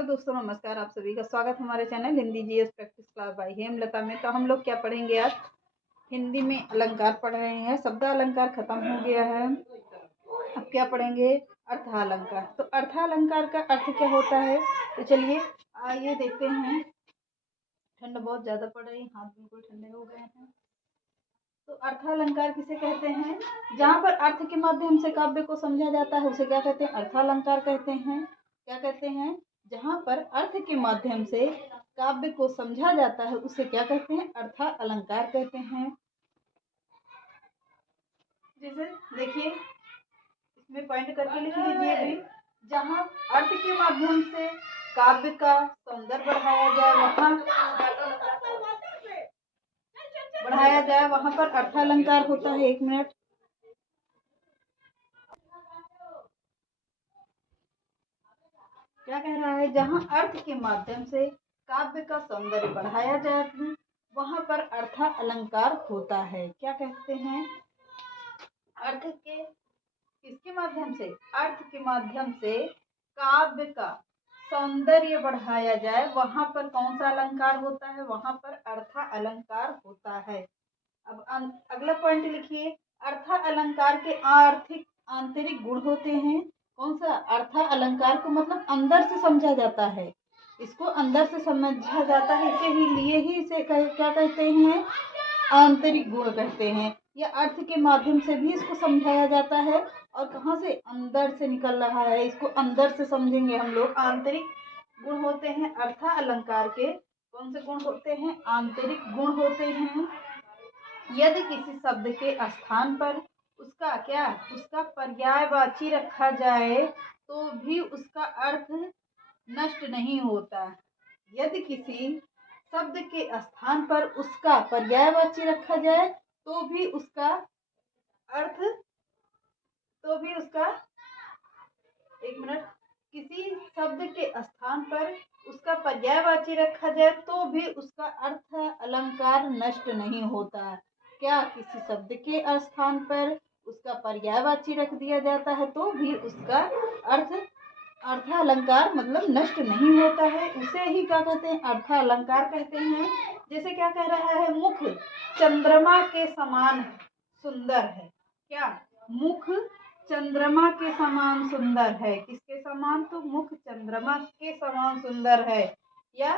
Hello दोस्तों, नमस्कार। आप सभी का स्वागत हमारे channel Hindi GS practice class by Hemlata में। तो हम लोग क्या पढ़ेंगे आज? हिंदी में अलंकार पढ़ रहे हैं। शब्द अलंकार खत्म हो गया है। अब क्या पढ़ेंगे? अर्थालंकार। तो अर्थालंकार का अर्थ क्या होता है? तो चलिए आइए देखते हैं। ठंड बहुत ज्यादा पड़ रही है, हाथ बिल्कुल ठंडे हो गए हैं। तो अर्थालंकार किसे कहते हैं? जहाँ पर अर्थ के माध्यम से काव्य को समझा जाता है उसे क्या कहते हैं? अर्थालंकार कहते हैं। क्या कहते हैं? जहाँ पर अर्थ के माध्यम से काव्य को समझा जाता है उसे क्या कहते हैं? अर्थालंकार कहते हैं। जैसे देखिए, इसमें पॉइंट करके लिख लीजिए भी। जहाँ अर्थ के माध्यम से काव्य का सौंदर्य बढ़ाया जाए वहां पर अर्थालंकार होता है। 1 मिनट। क्या कह रहा है? जहाँ अर्थ के माध्यम से काव्य का सौंदर्य बढ़ाया जाए वहां पर अर्थालंकार होता है। क्या कहते हैं? अर्थ के किसके माध्यम से? अर्थ के माध्यम से काव्य का सौंदर्य बढ़ाया जाए वहां पर कौन सा अलंकार होता है? वहां पर अर्थालंकार होता है। अब अगला पॉइंट लिखिए। अर्थालंकार के आर्थिक आंतरिक गुण होते हैं। कौन सा? अर्थालंकार को मतलब अंदर से समझा जाता है, इसको अंदर से समझा जाता है, इसे ही लिए ही इसे क्या कहते हैं? आंतरिक गुण कहते हैं। या अर्थ के माध्यम से भी इसको समझाया जाता है और कहाँ से? अंदर से निकल रहा है, इसको अंदर से समझेंगे हम लोग। आंतरिक गुण होते हैं अर्थालंकार के। कौन से गुण होते हैं? आंतरिक गुण होते हैं। यदि किसी शब्द के स्थान पर उसका क्या? उसका पर्यायवाची रखा जाए तो भी उसका अर्थ नष्ट नहीं होता। यदि किसी शब्द के स्थान पर उसका पर्यायवाची रखा जाए तो भी उसका अर्थ एक मिनट। किसी शब्द के स्थान पर उसका पर्यायवाची रखा जाए तो भी उसका अर्थ अलंकार नष्ट नहीं होता। क्या? किसी शब्द के स्थान पर उसका पर्यायवाची रख दिया जाता है तो भी उसका अर्थालंकार मतलब नष्ट नहीं होता है। उसे ही क्या कहते हैं? अर्थालंकार कहते हैं। जैसे क्या कह रहा है? मुख चंद्रमा के समान सुंदर है। क्या? मुख चंद्रमा के समान सुंदर है। किसके समान? तो मुख चंद्रमा के समान सुंदर है। या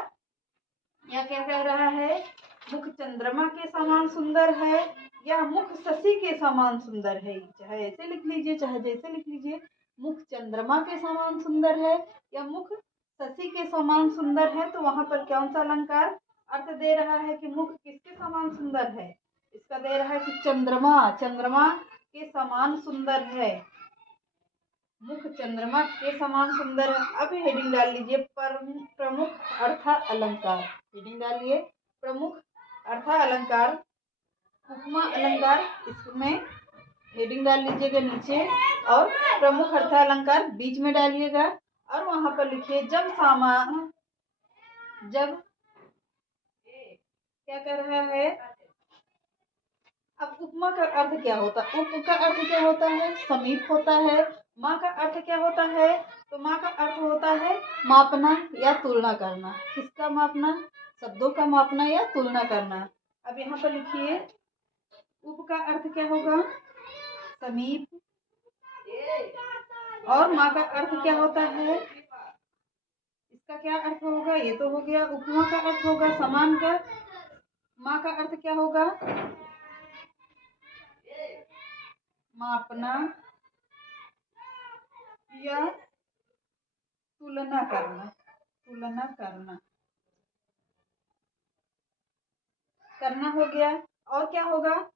क्या कह रहा है? मुख चंद्रमा के समान सुंदर है या मुख शशि के समान सुंदर है। चाहे ऐसे लिख लीजिए चाहे जैसे लिख लीजिए। मुख चंद्रमा के समान सुंदर है या मुख शशि के समान सुंदर है। तो वहां पर कौन सा अलंकार अर्थ दे रहा है कि मुख किसके समान सुंदर है? इसका दे रहा है कि चंद्रमा के समान सुंदर है। मुख चंद्रमा के समान सुंदर है। अब हेडिंग डाल लीजिए प्रमुख अर्थालंकार। हेडिंग डालिए प्रमुख अर्थालंकार, उपमा अलंकार, इसमें हेडिंग डाल लीजिएगा नीचे और प्रमुख अर्थालंकार बीच में डालिएगा और वहां पर लिखिए जब क्या कर रहा है? अब उपमा का अर्थ क्या होता है? उप का अर्थ क्या होता है? समीप होता है। माँ का अर्थ क्या होता है? तो माँ का अर्थ होता है मापना या तुलना करना। किसका मापना? शब्दों का मापना या तुलना करना। अब यहाँ पर लिखिए उप का अर्थ क्या होगा? समीप। और माँ का अर्थ क्या होता है? इसका क्या अर्थ होगा? ये तो हो गया। उपमा का अर्थ होगा समान का। माँ का अर्थ क्या होगा? मापना या तुलना करना। करना हो गया। और क्या होगा?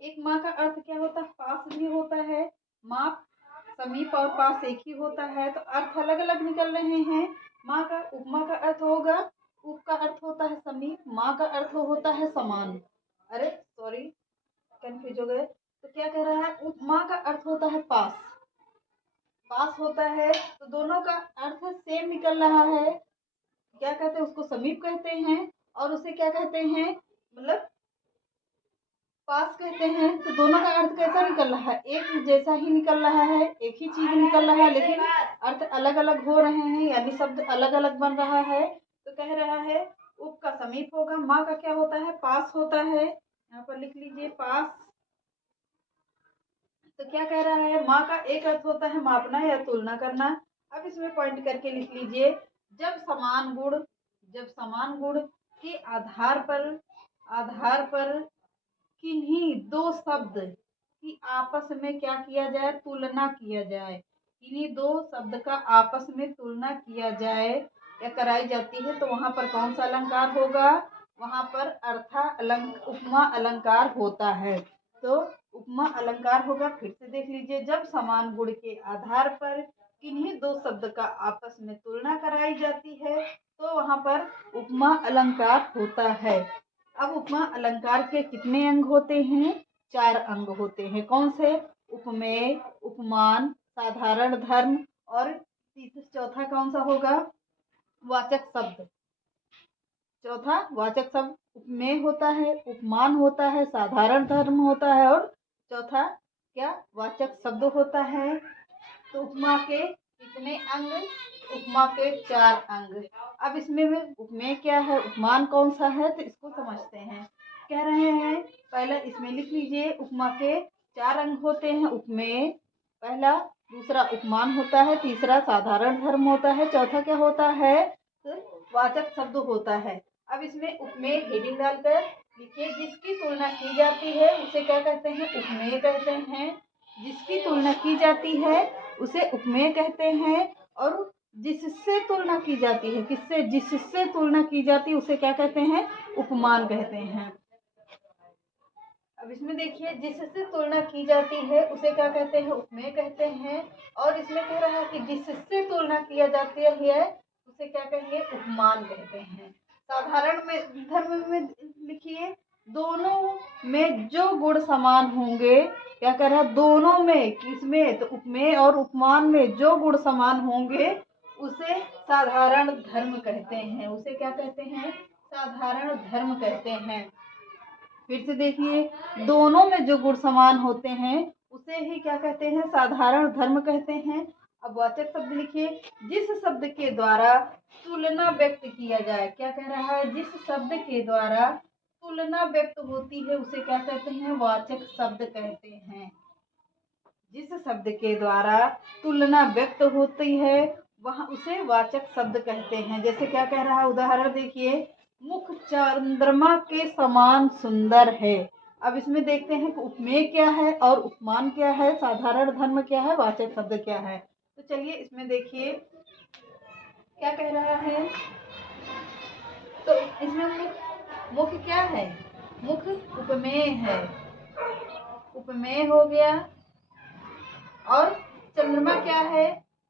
एक माँ का अर्थ क्या होता है? पास भी होता है। माप, समीप और पास एक ही होता है तो अर्थ अलग अलग निकल रहे हैं। माँ का उपमा का अर्थ होगा, उप का अर्थ होता है समीप, माँ का अर्थ होता है समान। अरे सॉरी, कंफ्यूज हो गए। तो क्या कह रहा है? उपमा का अर्थ होता है पास होता है तो दोनों का अर्थ सेम निकल रहा है। क्या कहते हैं? उसको समीप कहते हैं और उसे क्या कहते हैं? मतलब पास कहते हैं तो दोनों का अर्थ कैसा निकल रहा है, एक जैसा ही निकल रहा है, एक ही चीज निकल रहा है, लेकिन अर्थ अलग अलग हो रहे हैं, यानी शब्द अलग अलग बन रहा है। तो कह रहा है उप का समीप होगा, माँ का क्या होता है, पास होता है। यहाँ पर लिख लीजिए पास। तो क्या कह रहा है, माँ का एक अर्थ होता है मापना या तुलना करना। अब इसमें पॉइंट करके लिख लीजिए, जब समान गुण के आधार पर किन्हीं दो शब्द की आपस में क्या किया जाए, तुलना किया जाए। किन्हीं दो शब्द का आपस में तुलना किया जाए या कराई जाती है तो वहां पर कौन सा अलंकार होगा, वहां पर उपमा अलंकार होता है। तो उपमा अलंकार होगा। फिर से देख लीजिए, जब समान गुण के आधार पर किन्हीं दो शब्द का आपस में तुलना कराई जाती है तो वहां पर उपमा अलंकार होता है। अब उपमा अलंकार के कितने अंग होते हैं, 4 अंग होते हैं। कौन से, उपमेय, उपमान, साधारण धर्म और चौथा कौन सा होगा, वाचक शब्द। चौथा वाचक शब्द उपमेय होता है, उपमान होता है, साधारण धर्म होता है और चौथा क्या, वाचक शब्द होता है। तो उपमा के कितने अंग, उपमा के 4 अंग। अब इसमें उपमेय क्या है, उपमान कौन सा है, तो इसको समझते हैं। कह रहे हैं पहले इसमें लिख लीजिए, उपमा के 4 अंग होते हैं, उपमेय पहला, दूसरा उपमान होता है, तीसरा साधारण धर्म होता है, चौथा क्या होता है, तो वाचक शब्द होता है। अब इसमें उपमेय हेडिंग डालकर लिखिए, जिसकी तुलना की जाती है उसे क्या कहते हैं, उपमेय कहते हैं। जिसकी तुलना की जाती है उसे उपमेय कहते हैं और जिससे तुलना की जाती है, किससे, जिससे तुलना की जाती है उसे क्या कहते हैं, उपमान कहते हैं। अब इसमें देखिए, जिससे तुलना की जाती है उसे क्या कहते हैं, उपमेय कहते हैं। और इसमें कह रहा है कि जिससे तुलना किया जाती है उसे क्या कहेंगे, उपमान कहते हैं। साधारण में धर्म में लिखिए, दोनों में जो गुण समान होंगे, क्या कह रहा है, दोनों में, किसमें, तो उपमेय और उपमान में जो गुण समान होंगे उसे साधारण धर्म कहते हैं। उसे क्या कहते हैं, साधारण धर्म कहते हैं। फिर से देखिए, दोनों में जो गुण समान होते हैं उसे ही क्या कहते हैं, साधारण धर्म कहते हैं। अब वाचक शब्द लिखिए, जिस शब्द के द्वारा तुलना व्यक्त किया जाए, क्या कह रहा है, जिस शब्द के द्वारा तुलना व्यक्त होती है उसे क्या कहते हैं, वाचक शब्द कहते हैं। जिस शब्द के द्वारा तुलना व्यक्त होती है वह उसे वाचक शब्द कहते हैं। जैसे क्या कह रहा है, उदाहरण देखिए, मुख चंद्रमा के समान सुंदर है। अब इसमें देखते हैं कि उपमेय क्या है और उपमान क्या है, साधारण धर्म क्या है, वाचक शब्द क्या है। तो चलिए इसमें देखिए क्या कह रहा है। तो इसमें मुख क्या है, मुख उपमेय है, उपमेय हो गया। और चंद्रमा क्या है,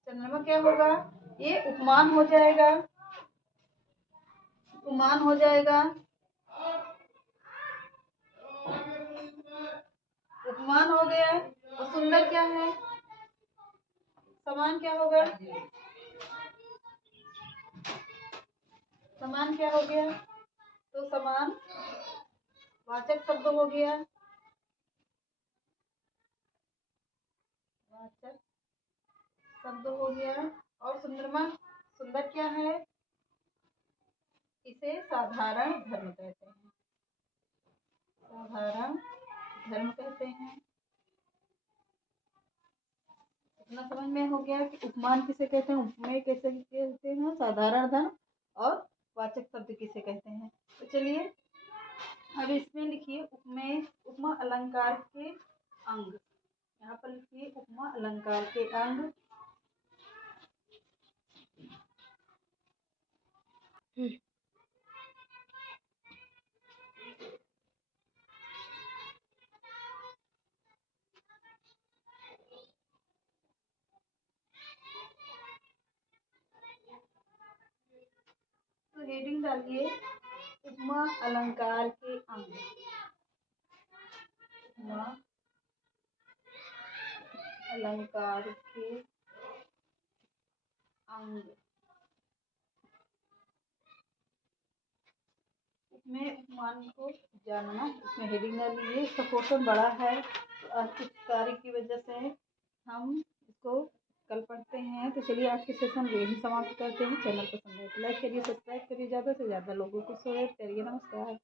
चंद्रमा क्या होगा, ये उपमान हो जाएगा, उपमान हो जाएगा, उपमान हो गया। और सुंदर क्या है, समान क्या होगा, समान क्या हो गया, तो समान वाचक शब्द हो गया, वाचक शब्द हो गया। और सुंदरमा, सुंदर क्या है, इसे साधारण धर्म कहते हैं, साधारण धर्म कहते हैं। इतना समझ में हो गया कि उपमान किसे कहते हैं, उपमेय कैसे कहते हैं, साधारण धर्म और वाचक शब्द किसे कहते हैं। तो चलिए अब इसमें लिखिए, उपमेय उपमा अलंकार के अंग। यहाँ पर लिखिए उपमा अलंकार के अंग। तो हेडिंग डालिए, उपमा अलंकार के अंग, उपमा अलंकार के अंग। में उपमान को जानना। इसमें हेडिंग ना लिए, इसका पोर्शन बड़ा है तो कुछ कार्य की वजह से हम इसको कल पढ़ते हैं। तो चलिए आज के सेशन यही समाप्त करते हैं। चैनल पसंद है तो लाइक करिए, सब्सक्राइब करिए, ज़्यादा से ज़्यादा लोगों को शेयर करिए। नमस्कार।